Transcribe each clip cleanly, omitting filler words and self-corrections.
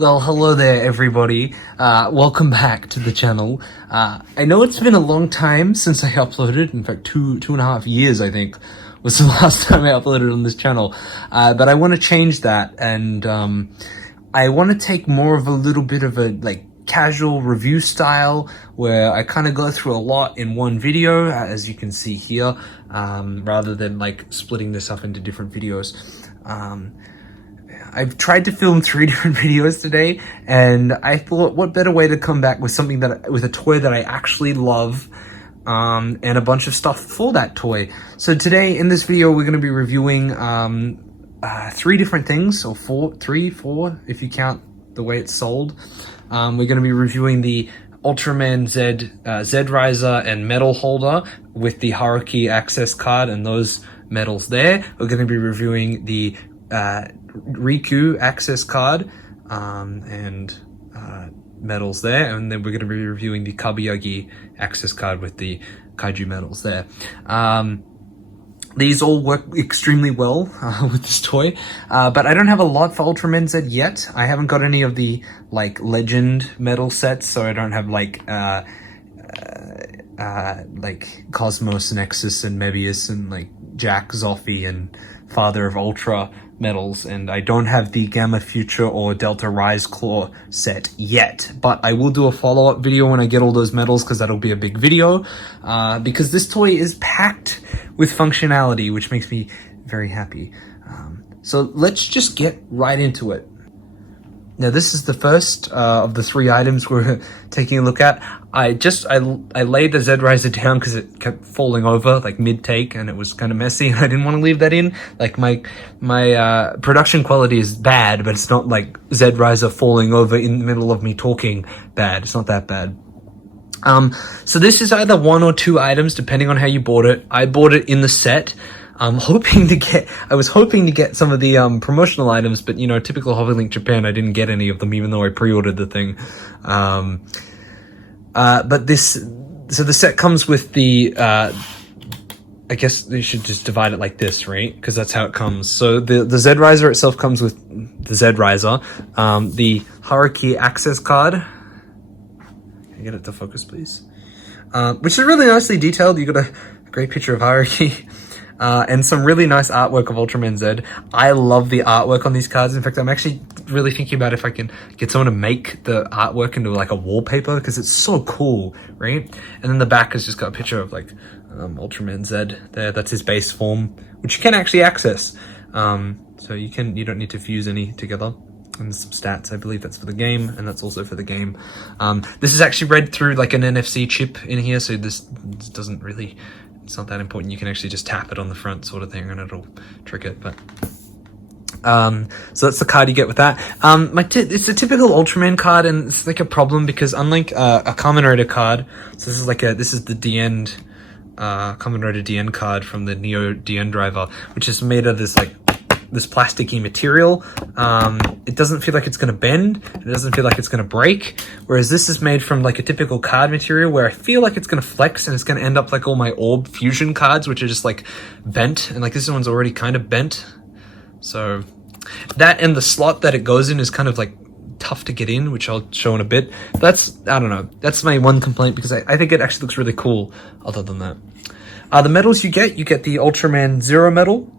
Well, hello there, everybody. Welcome back to the channel. I know it's been a long time since I uploaded. In fact, two and a half years, I think, was the last time I uploaded on this channel. But I want to change that, and I want to take more of a little bit of a casual review style where I kind of go through a lot in one video, as you can see here, rather than splitting this up into different videos. I've tried to film 3 different videos today, and I thought, what better way to come back with something with a toy that I actually love, and a bunch of stuff for that toy. So today in this video, we're going to be reviewing 3 different things, or 4 if you count the way it's sold. We're going to be reviewing the Ultraman Z Riser and medal holder with the Haruki access card and those medals there. We're going to be reviewing the Riku access card and medals there, and then we're going to be reviewing the Kabuyagi access card with the kaiju medals there. These all work extremely well with this toy, but I don't have a lot for Ultraman Z yet. I haven't got any of the legend medal sets, so I don't have Cosmos, Nexus, and Mebius, and Jack, Zoffy, and Father of Ultra medals, and I don't have the Gamma Future or Delta Rise Claw set yet, but I will do a follow-up video when I get all those medals, because that'll be a big video, because this toy is packed with functionality, which makes me very happy. So let's just get right into it. Now, this is the first of the 3 items we're taking a look at. I laid the Z Riser down because it kept falling over mid-take, and it was kind of messy, and I didn't want to leave that in. My production quality is bad, but it's not like Z Riser falling over in the middle of me talking bad. It's not that bad. So this is either 1 or 2 items, depending on how you bought it. I bought it in the set. I was hoping to get some of the promotional items, but typical HobbyLink Japan, I didn't get any of them, even though I pre-ordered the thing. So the set comes with the, I guess they should just divide it like this, right? Because that's how it comes. So the Z Riser itself comes with the Z Riser, the Haruki access card. Can I get it to focus, please? Which is really nicely detailed. You got a great picture of Haruki. And some really nice artwork of Ultraman Z. I love the artwork on these cards. In fact, I'm actually really thinking about if I can get someone to make the artwork into a wallpaper, because it's so cool, right? And then the back has just got a picture of Ultraman Z there. That's his base form, which you can actually access. So you don't need to fuse any together. And some stats, I believe that's for the game, and that's also for the game. This is actually read through an NFC chip in here, so this doesn't really, it's not that important. You can actually just tap it on the front sort of thing and it'll trick it. But so that's the card you get with that. It's a typical Ultraman card, and it's a problem because unlike a Kamen Rider card, so this is the D-End Kamen Rider D-End card from the Neo D-End driver, which is made of this this plasticky material. It doesn't feel like it's going to bend. It doesn't feel like it's going to break. Whereas this is made from a typical card material where I feel like it's going to flex, and it's going to end up like all my Orb Fusion cards, which are just bent. And this one's already kind of bent. So that, and the slot that it goes in is kind of tough to get in, which I'll show in a bit. But I don't know. That's my one complaint, because I think it actually looks really cool other than that. The medals you get the Ultraman Zero medal,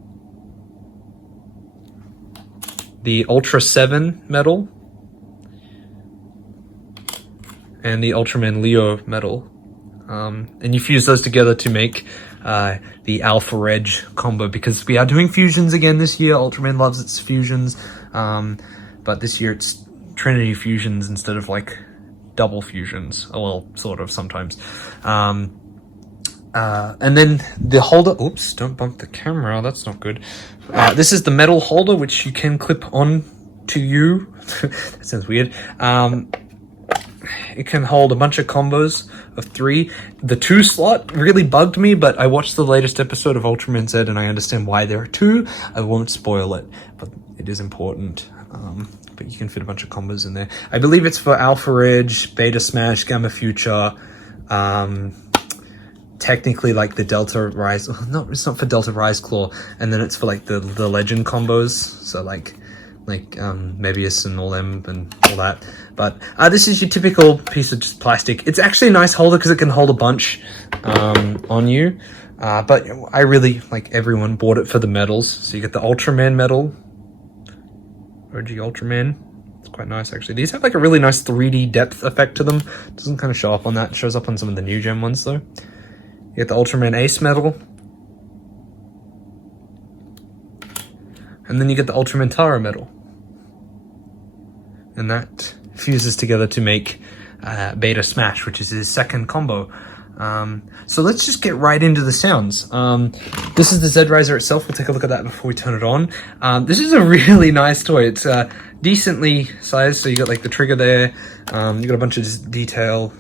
the Ultra 7 medal, and the Ultraman Leo medal. And you fuse those together to make the Alpha Reg combo, because we are doing fusions again this year. Ultraman loves its fusions, but this year it's Trinity fusions instead of double fusions. Well, sort of sometimes. And then the holder, oops, don't bump the camera, that's not good. This is the medal holder, which you can clip on to you. That sounds weird. It can hold a bunch of combos of 3. The 2 slot really bugged me, but I watched the latest episode of Ultraman Z and I understand why there are 2. I won't spoil it, but it is important. But you can fit a bunch of combos in there. I believe it's for Alpha Reg, Beta Smash, Gamma Future, technically the Delta Rise, no, it's not for Delta Rise Claw, and then it's for the Legend combos, so like Mebius and all them and all that. But this is your typical piece of just plastic. It's actually a nice holder because it can hold a bunch on you. But I really, like everyone, bought it for the medals. So you get the Ultraman medal, OG Ultraman. It's quite nice actually. These have like a really nice 3D depth effect to them. It doesn't kind of show up on that. It shows up on some of the new gen ones though. You get the Ultraman Ace medal. And then you get the Ultraman Tara medal. And that fuses together to make Beta Smash, which is his second combo. So let's just get right into the sounds. This is the Z Riser itself. We'll take a look at that before we turn it on. This is a really nice toy. It's decently sized, so you got like the trigger there. You got a bunch of detail.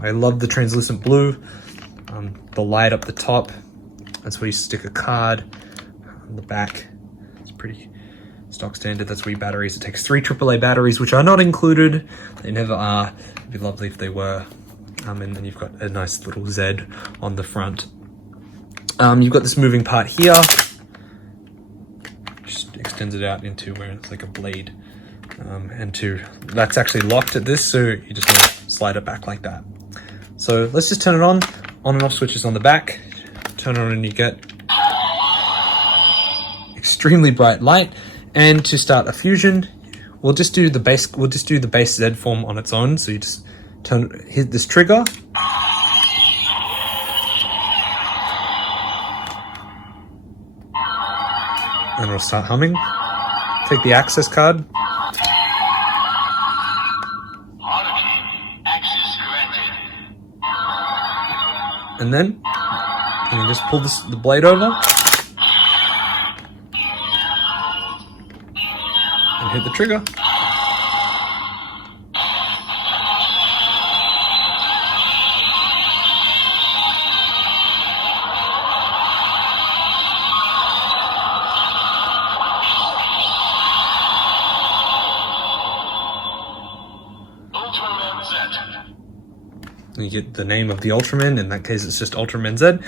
I love the translucent blue. The light up the top. That's where you stick a card. On the back, it's pretty stock standard. That's where your batteries. It takes 3 AAA batteries, which are not included. They never are. It'd be lovely if they were. And then you've got a nice little Z on the front. You've got this moving part here. Just extends it out into where it's like a blade. That's actually locked at this, so you just want to slide it back like that. So let's just turn it on. On and off switches on the back. Turn it on and you get extremely bright light. And to start a fusion, we'll just do the base Z form on its own. So you just hit this trigger. And it'll start humming. Take the access card. And then you can just pull the blade over and hit the trigger. You get the name of the Ultraman. In that case, it's just Ultraman Z.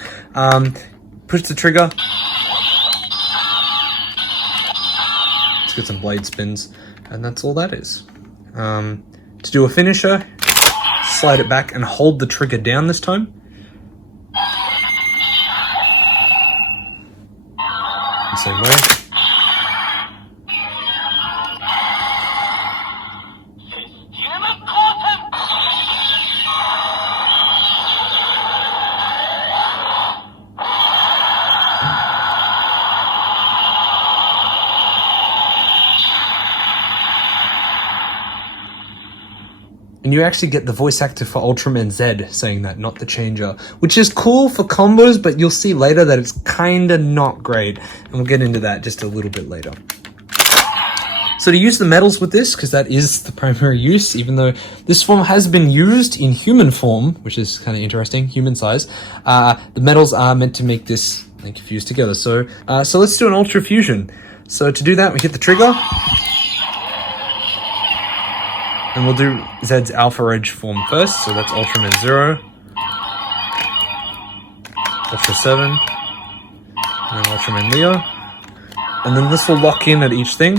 Push the trigger. Let's get some blade spins, and that's all that is. To do a finisher, slide it back and hold the trigger down this time. The same way. And you actually get the voice actor for Ultraman Z saying that, not the changer, which is cool for combos, but you'll see later that it's kinda not great. And we'll get into that just a little bit later. So to use the medals with this, because that is the primary use, even though this form has been used in human form, which is kind of interesting, human size, the medals are meant to make this like fuse together. So let's do an Ultra Fusion. So to do that, we hit the trigger. And we'll do Zed's Alpha Edge form first, so that's Ultraman 0, Ultra 7, and then Ultraman Leo. And then this will lock in at each thing.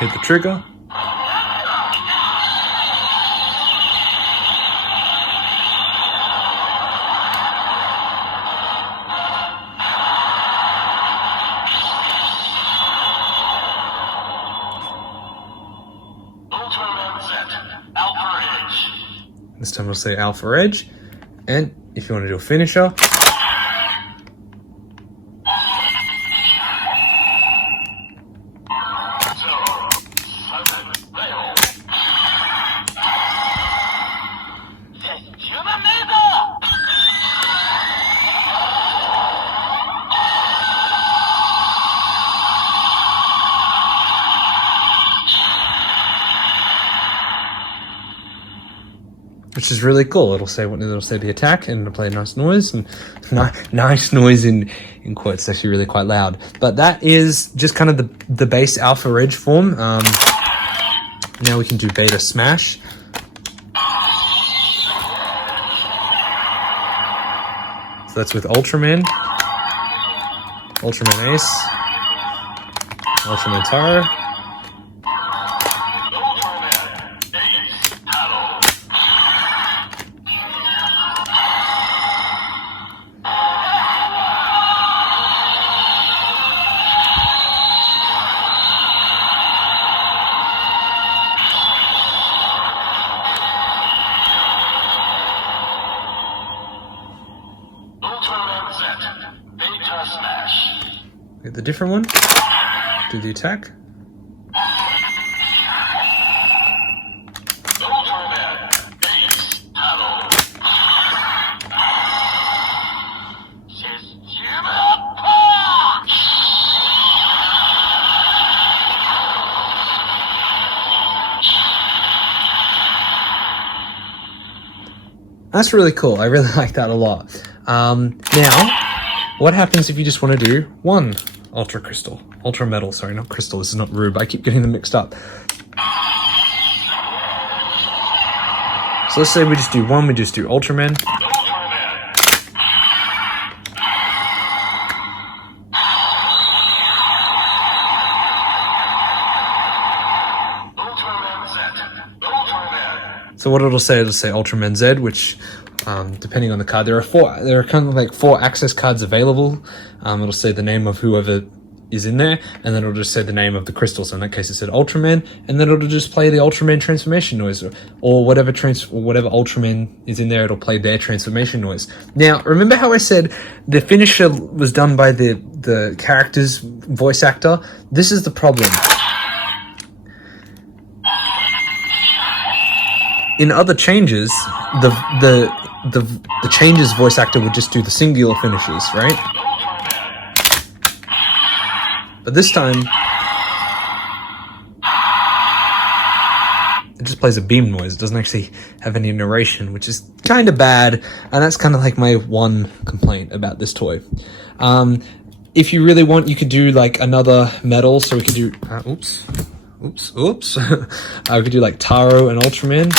Hit the trigger. This time we'll say Alpha Edge. And if you want to do a finisher, which is really cool. It'll say the attack and it'll play a nice noise, and nice noise in quotes. It's actually really quite loud. But that is just kind of the base Alpha Edge form. Now we can do Beta Smash. So that's with Ultraman, Ultraman Ace, Ultraman Taro. Get the different one. Do the attack. That's really cool. I really like that a lot. Now, what happens if you just want to do one Ultra Crystal? Ultra Metal, sorry, not Crystal. This is not Rube. I keep getting them mixed up. So let's say we just do one. We just do Ultraman. So what it'll say Ultraman Z, which, depending on the card, there are kind of like 4 access cards available. It'll say the name of whoever is in there, and then it'll just say the name of the crystal. So in that case, it said Ultraman, and then it'll just play the Ultraman transformation noise, or whatever Ultraman is in there, it'll play their transformation noise. Now, remember how I said the finisher was done by the character's voice actor? This is the problem. In other changes, the changes voice actor would just do the singular finishes, right? But this time, it just plays a beam noise. It doesn't actually have any narration, which is kind of bad, and that's kind of like my one complaint about this toy. If you really want, you could do like another metal, so we could do, oops. We could do like Taro and Ultraman.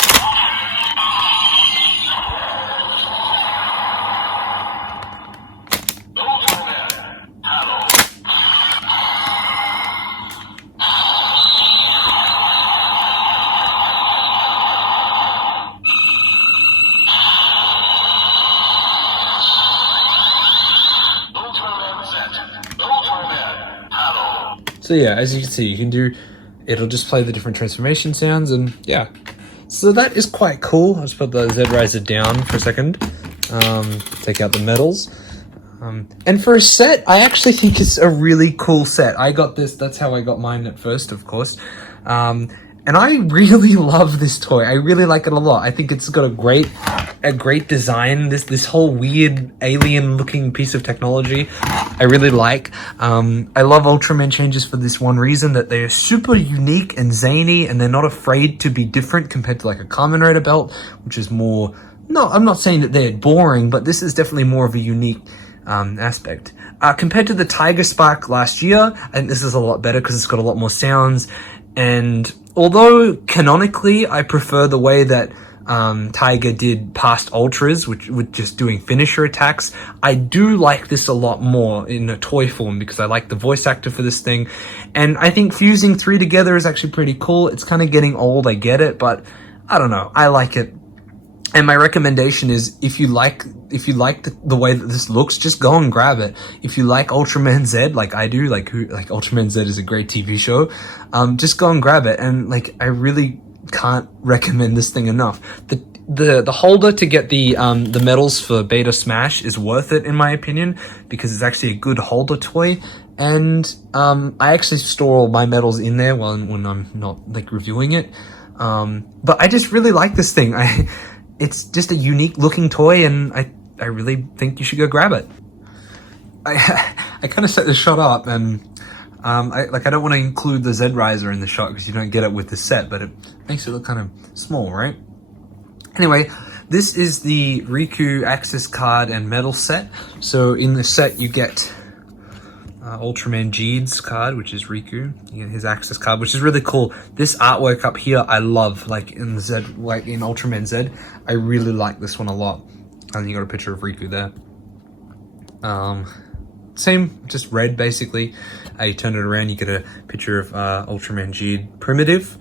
So yeah, as you can see, you can do, it'll just play the different transformation sounds, and yeah. So that is quite cool. I'll just put the Z-Riser down for a second. Take out the metals. And for a set, I actually think it's a really cool set. I got this, that's how I got mine at first, of course. And I really love this toy. I really like it a lot. I think it's got a great design. This whole weird alien looking piece of technology I really like. I love Ultraman changes for this one reason, that they're super unique and zany, and they're not afraid to be different compared to like a Kamen Rider belt, which is more, no, I'm not saying that they're boring, but this is definitely more of a unique aspect. Compared to the Tiger Spark last year, I think this is a lot better because it's got a lot more sounds. And although canonically I prefer the way that Tiger did past Ultras, which with just doing finisher attacks, I do like this a lot more in a toy form because I like the voice actor for this thing. And I think fusing 3 together is actually pretty cool. It's kind of getting old, I get it, but I don't know, I like it. And my recommendation is, if you like the way that this looks, just go and grab it. If you like Ultraman Z, like I do, like Ultraman Z is a great TV show, just go and grab it. And like, I really can't recommend this thing enough. The holder to get the medals for Beta Smash is worth it in my opinion, because it's actually a good holder toy. And I actually store all my medals in there when I'm not like reviewing it. But I just really like this thing. It's just a unique looking toy, and I really think you should go grab it. I kind of set the shot up, and I don't want to include the Z-Riser in the shot because you don't get it with the set, but it makes it look kind of small, right? Anyway, this is the Riku access card and medal set. So in the set you get Ultraman Jeed's card, which is Riku. You get his access card, which is really cool. This artwork up here I love, like in the Z, like in Ultraman Z. I really like this one a lot. And you got a picture of Riku there. Same, just red basically. You turn it around, you get a picture of Ultraman Geed Primitive,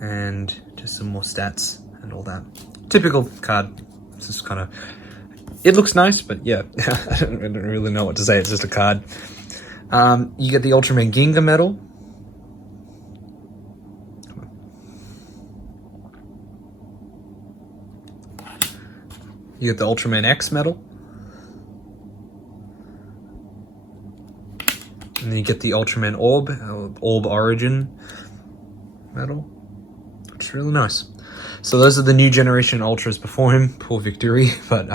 and just some more stats and all that. Typical card. It's just kind of, it looks nice, but yeah, I don't really know what to say. It's just a card. You get the Ultraman Ginga medal. You get the Ultraman X medal. And then you get the Ultraman Orb Origin medal, which is really nice. So those are the new generation Ultras before him. Poor Victory, but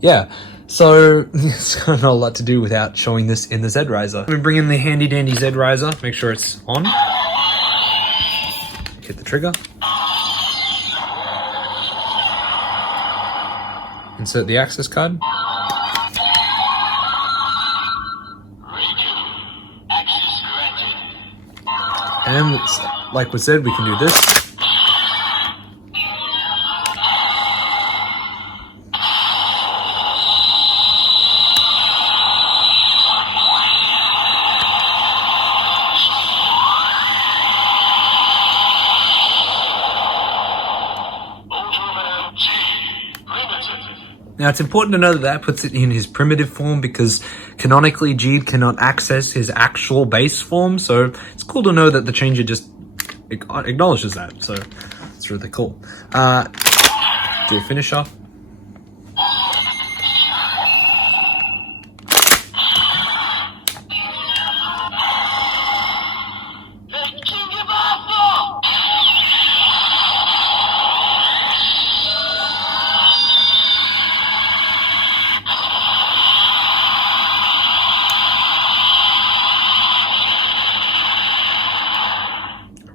yeah. So it's kind of not a lot to do without showing this in the Z Riser. We bring in the handy dandy Z Riser. Make sure it's on. Hit the trigger. Insert the access card. And like we said, we can do this. Now it's important to know that that puts it in his primitive form because canonically Geed cannot access his actual base form, so it's cool to know that the changer just acknowledges that, so it's really cool. Do a finish off.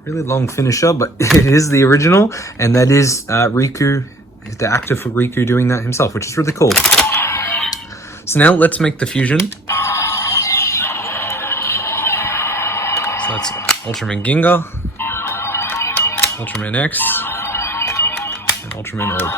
Really long finisher, but it is the original, and that is Riku, the actor for Riku, doing that himself, which is really cool. So now let's make the fusion. So that's Ultraman Ginga, Ultraman X, and Ultraman Orb.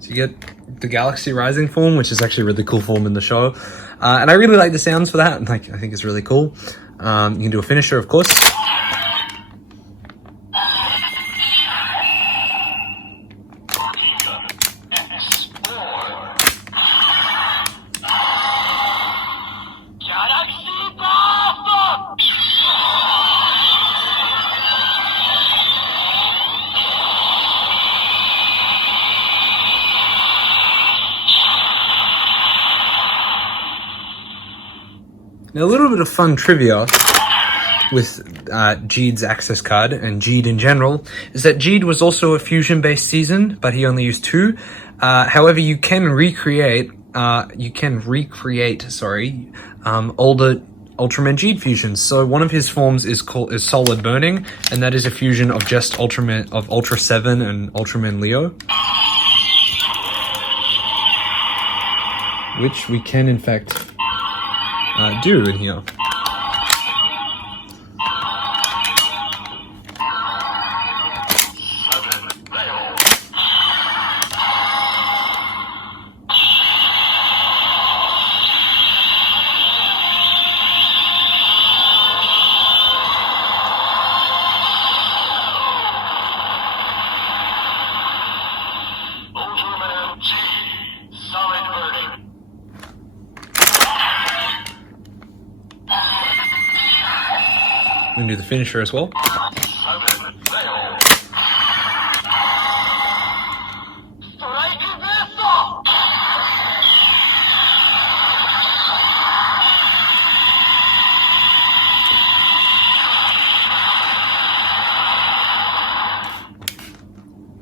So you get the Galaxy Rising form, which is actually a really cool form in the show. And I really like the sounds for that. Like, I think it's really cool. You can do a finisher, of course. Now, a little bit of fun trivia with Geed's access card and Geed in general is that Geed was also a fusion-based season, but he only used 2. However, you can recreate older Ultraman Geed fusions. So one of his forms is Solid Burning, and that is a fusion of just Ultra 7 and Ultraman Leo, which we can in fact do in here. We can do the finisher as well.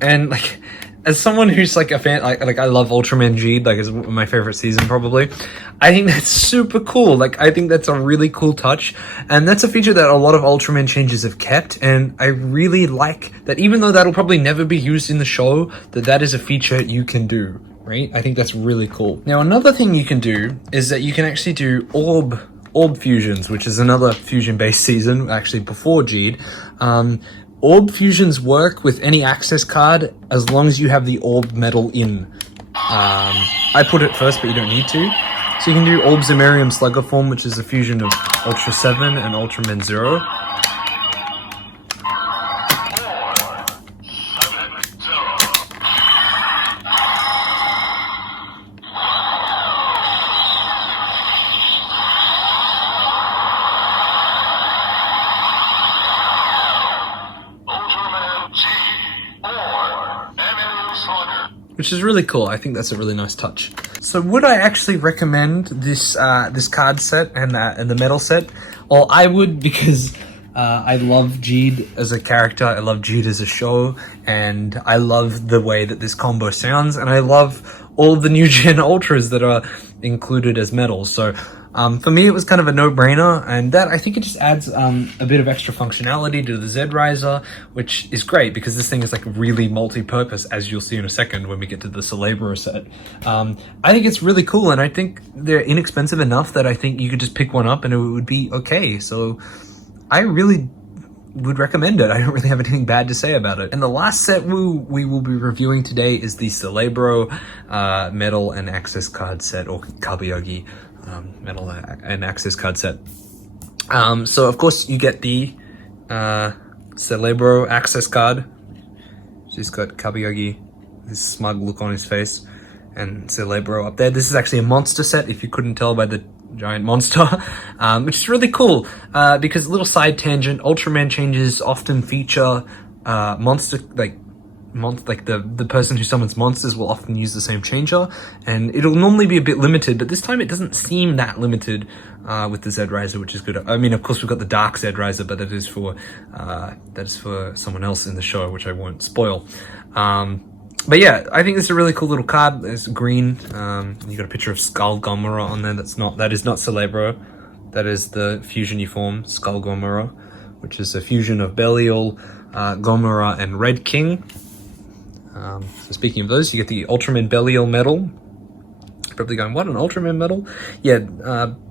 And like, as someone who's like a fan, like I love Ultraman G, like is my favorite season probably. I think that's super cool. Like I think that's a really cool touch, and that's a feature that a lot of Ultraman changes have kept. And I really like that, even though that'll probably never be used in the show, that is a feature you can do. Right? I think that's really cool. Now another thing you can do is that you can actually do orb fusions, which is another fusion-based season, actually before Geed. Orb fusions work with any access card as long as you have the orb metal in. I put it first, but you don't need to. So you can do Orb Zemarium Slugger form, which is a fusion of Ultra 7 and Ultraman 0. Which is really cool. I think that's a really nice touch. So would I actually recommend this this card set and the metal set? Well, I would, because I love Geed as a character, I love Geed as a show, and I love the way that this combo sounds, and I love all the new gen ultras that are included as metal. So for me, it was kind of a no-brainer, and that I think it just adds a bit of extra functionality to the Z-Riser, which is great because this thing is like really multi-purpose, as you'll see in a second when we get to the Celebro set. I think it's really cool, and I think they're inexpensive enough that I think you could just pick one up and it would be okay. So I really would recommend it. I don't really have anything bad to say about it. And the last set we will be reviewing today is the Celebro metal and access card set, or Kabayagi metal and access card set. So of course you get the Celebro access card. She's got Kabayagi, this smug look on his face, and Celebro up there. This is actually a monster set, if you couldn't tell by the giant monster, which is really cool, because a little side tangent, Ultraman changes often feature monster, like the person who summons monsters will often use the same changer, and it'll normally be a bit limited, but this time it doesn't seem that limited with the Z-Riser, which is good. I mean, of course we've got the Dark Z-Riser, but that is for someone else in the show, which I won't spoil. But yeah, I think this is a really cool little card. It's green. You got a picture of Skull Gomora on there. That is not Celebro. That is the fusion you form, Skull Gomora, which is a fusion of Belial, Gomora, and Red King. So speaking of those, you get the Ultraman Belial medal. Probably going, what, an Ultraman medal? Yeah,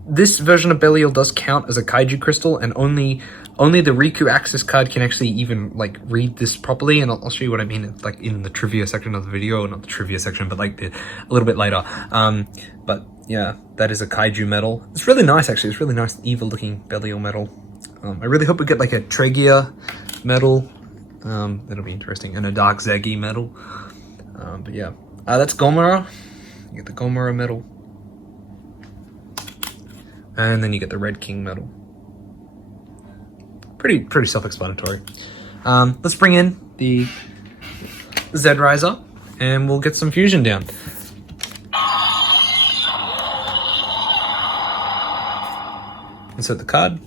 this version of Belial does count as a Kaiju crystal, and only the Riku access card can actually even like read this properly, and I'll show you what I mean. It's like in the trivia section of the video, not the trivia section, but like a little bit later. But yeah, that is a Kaiju medal. It's really nice, actually. It's really nice, evil looking Belial medal. I really hope we get like a Tregia medal. That'll be interesting, and a Dark Zagi medal. But yeah, that's Gomora. You get the Gomora medal, and then you get the Red King medal. Pretty self-explanatory. Let's bring in the Z-Riser, and we'll get some fusion down. Insert the card.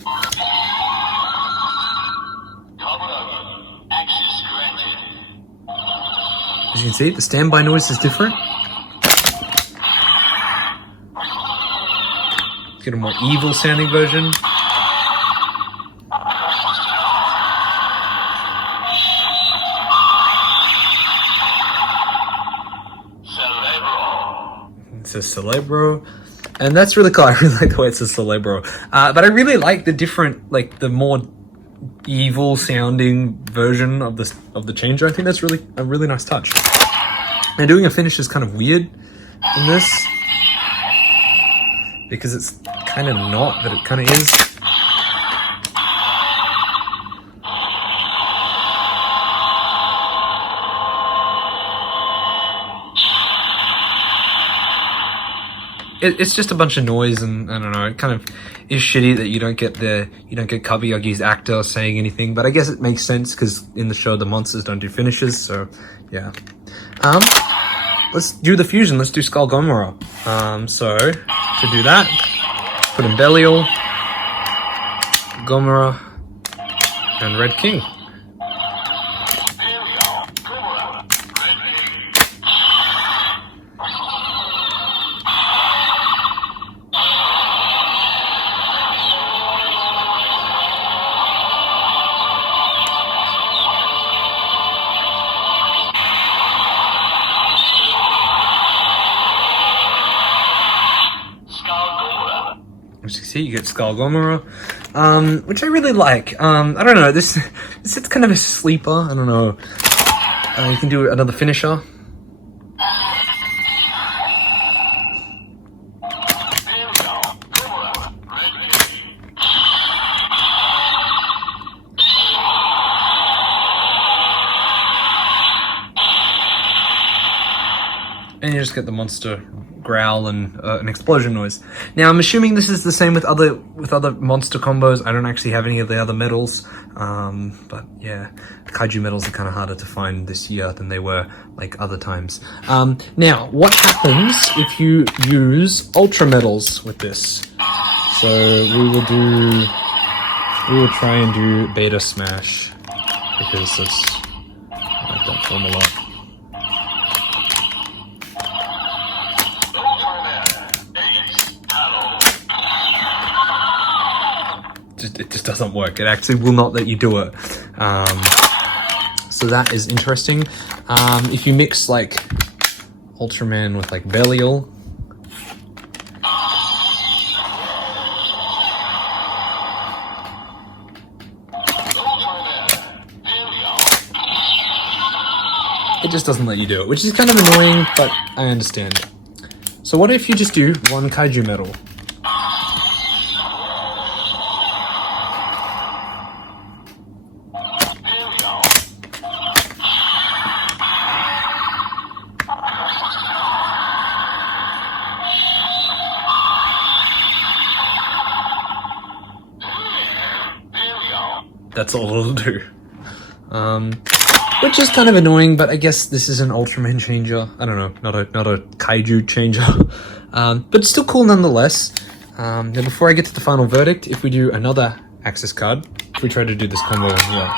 As you can see, the standby noise is different. Let's get a more evil sounding version. It says Celebro, and that's really cool. I really like the way it says Celebro. But I really like the different, like the more evil sounding version of the changer. I think that's really a really nice touch. And doing a finish is kind of weird in this, because it's kind of not, but it kind of is. It's just a bunch of noise, and I don't know, it kind of is shitty that you don't get Kabayagi's actor saying anything, but I guess it makes sense because in the show the monsters don't do finishes, so yeah. Let's do the fusion. Let's do Skull Gomora. So to do that, put in Belial, Gomora, and Red King. see, you get Skull Gomora, which I really like. I don't know, this it's kind of a sleeper. I don't know. You can do another finisher. And you just get the monster growl and an explosion noise. Now I'm assuming this is the same with other monster combos. I don't actually have any of the other medals, but yeah, kaiju medals are kind of harder to find this year than they were like other times. Now, what happens if you use ultra medals with this? So we will try and do Beta Smash because that's I like that formula. It just doesn't work. It actually will not let you do it. So that is interesting. If you mix like Ultraman with like Belial, it just doesn't let you do it, which is kind of annoying, but I understand. So what if you just do one kaiju medal? That's all it'll do. Which is kind of annoying, but I guess this is an Ultraman changer. I don't know, not a kaiju changer. But it's still cool nonetheless. Now before I get to the final verdict, if we do another access card, if we try to do this combo as well.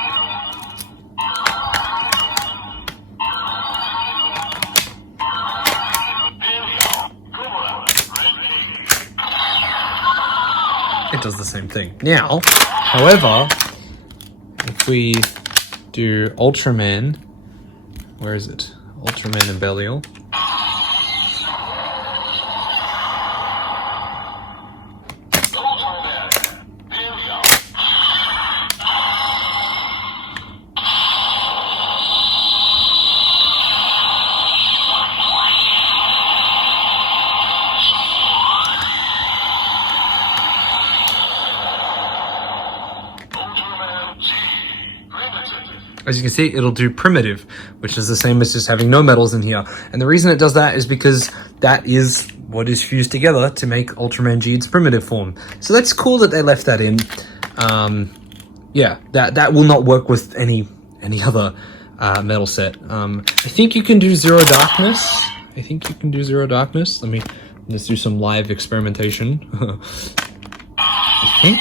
It does the same thing. Now, however, if we do Ultraman, where is it? Ultraman and Belial. As you can see, it'll do primitive, which is the same as just having no metals in here. And the reason it does that is because that is what is fused together to make Ultraman Geed's primitive form. So that's cool that they left that in. Yeah, that will not work with any other metal set. I think you can do Zero Darkness. Let's do some live experimentation. I think.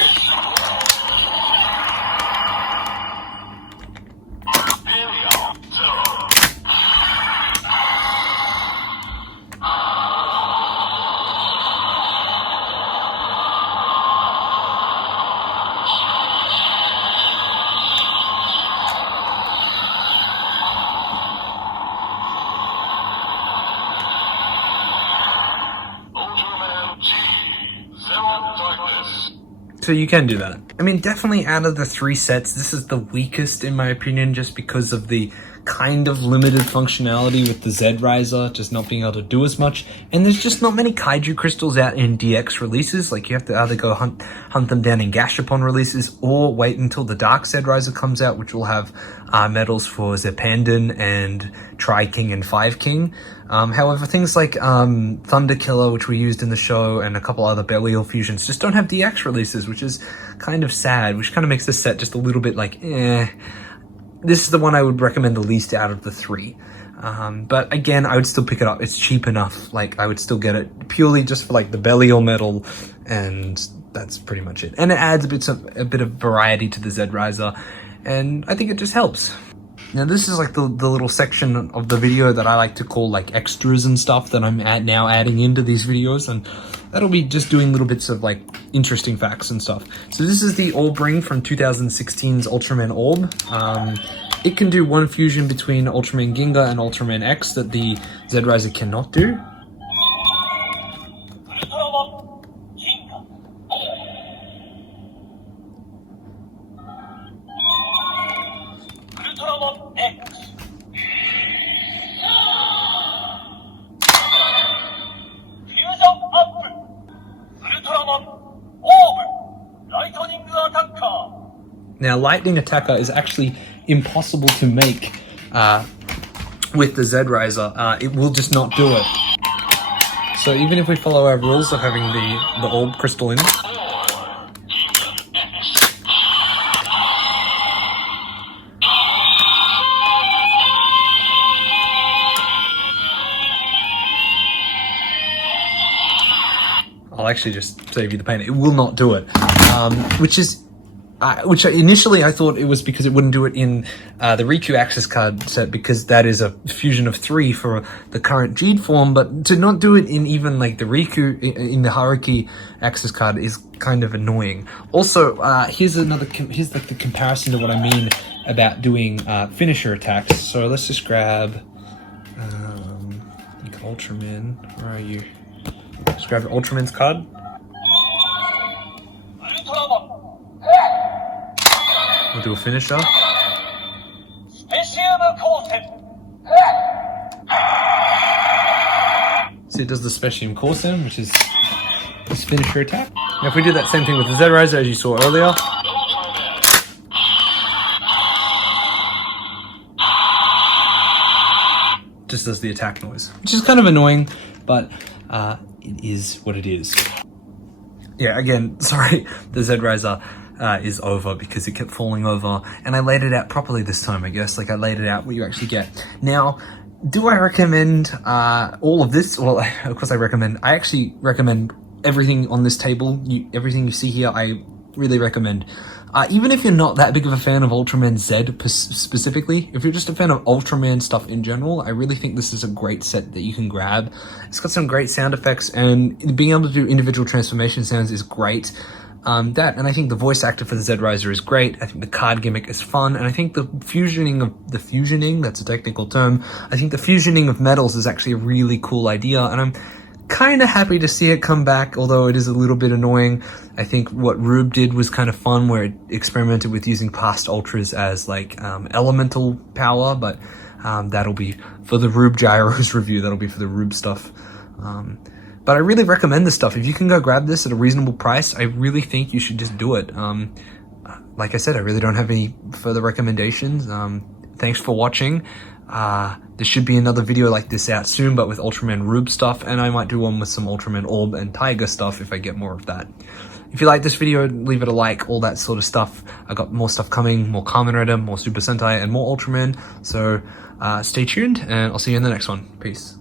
So you can do that. I mean, definitely out of the three sets, this is the weakest in my opinion, just because of the kind of limited functionality with the Z-Riser just not being able to do as much. And there's just not many kaiju crystals out in DX releases. Like, you have to either go hunt them down in Gashapon releases or wait until the Dark Z-Riser comes out, which will have medals for Zepandan and Tri-King and Five King. However, things like Thunder Killer, which we used in the show, and a couple other Belial fusions just don't have DX releases, which is kind of sad, which kind of makes this set just a little bit like, eh. This is the one I would recommend the least out of the three. But again, I would still pick it up. It's cheap enough. Like, I would still get it purely just for like the Belial medal, and that's pretty much it. And it adds a bit of variety to the Z-Riser, and I think it just helps. Now this is like the little section of the video that I like to call like extras and stuff that I'm now adding into these videos, and that'll be just doing little bits of like interesting facts and stuff. So this is the Orb Ring from 2016's Ultraman Orb. It can do one fusion between Ultraman Ginga and Ultraman X that the Z-Riser cannot do. Now, Lightning Attacker is actually impossible to make with the Z-Riser. It will just not do it. So even if we follow our rules of having the orb crystal in, I'll actually just save you the pain. It will not do it, which initially I thought it was because it wouldn't do it in the Riku Access card set, because that is a fusion of 3 for the current Jeed form, but to not do it in even like the Riku in the Haruki Access card is kind of annoying. Also, here's like the comparison to what I mean about doing finisher attacks. So let's just grab Ultraman. Where are you? Just grab Ultraman's card. We'll do a finisher. So it does the Specium Corsem, which is this finisher attack. Now if we do that same thing with the Z-Riser as you saw earlier, just does the attack noise, which is kind of annoying, but it is what it is. Yeah, again, sorry, the Z-Riser is over because it kept falling over, and I laid it out properly this time, I guess. Like, I laid it out what you actually get. Now, do I recommend all of this? Well, of course I actually recommend everything on this table. Everything you see here, I really recommend. Even if you're not that big of a fan of Ultraman Z specifically, if you're just a fan of Ultraman stuff in general, I really think this is a great set that you can grab. It's got some great sound effects, and being able to do individual transformation sounds is great. And I think the voice actor for the Z-Riser is great. I think the card gimmick is fun, and I think the fusioning, that's a technical term, I think the fusioning of metals is actually a really cool idea, and I'm kind of happy to see it come back, although it is a little bit annoying. I think what Rube did was kind of fun, where it experimented with using past Ultras as like elemental power, but that'll be for the Rube Gyros review, that'll be for the Rube stuff. But I really recommend this stuff. If you can go grab this at a reasonable price, I really think you should just do it. Like I said, I really don't have any further recommendations. Thanks for watching. There should be another video like this out soon, but with Ultraman Rube stuff, and I might do one with some Ultraman Orb and Tiger stuff if I get more of that. If you like this video, leave it a like, all that sort of stuff. I got more stuff coming, more Kamen Rider, more Super Sentai, and more Ultraman. So stay tuned, and I'll see you in the next one. Peace.